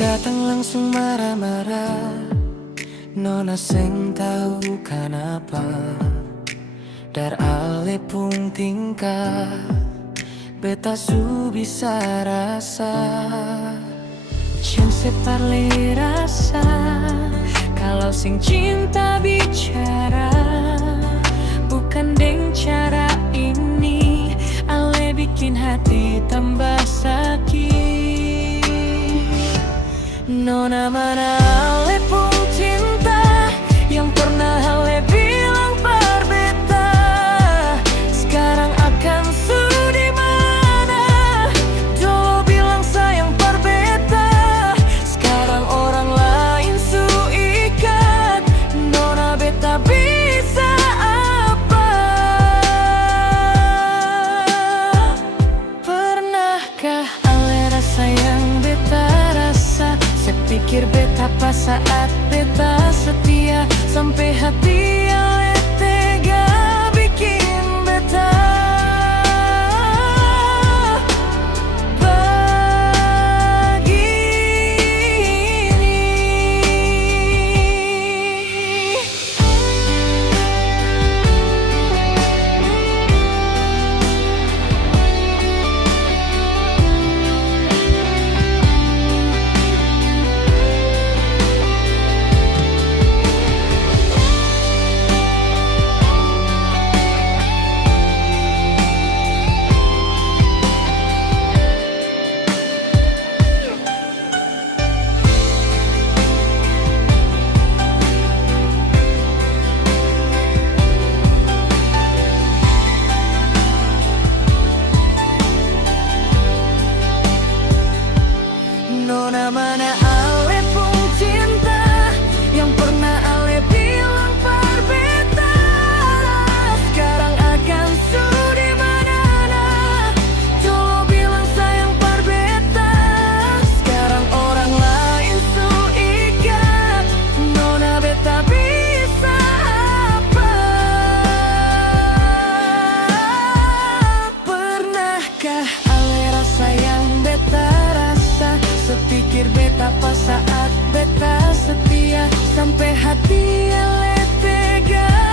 Datang langsung marah-marah, nona sing tahu kenapa. Dar ale pun tingkah, beta su bisa rasa. Jangan separle rasa, kalau sing cinta bicara bukan deng cara ini, ale bikin hati tambah sakit. Nona mana ale pun cinta yang pernah ale bilang berbeda, sekarang akan di mana? Dulu bilang sayang berbeda, sekarang orang lain su ikat. Nona beta bisa apa? Pernahkah ale rasa yang beta rasa? Sepikir beta pas saat beta setia, sampai hati ale tega bikin beta Nona mana ale pun cinta yang pernah ale bilang berbeda, sekarang akan di mana? Dulu bilang sayang berbeda, sekarang orang lain su ikat. Nona beta bisa apa? Pernahkah ale rasa yang beta rasa? Sepikir beta pas saat beta setia, sampai hati ale tega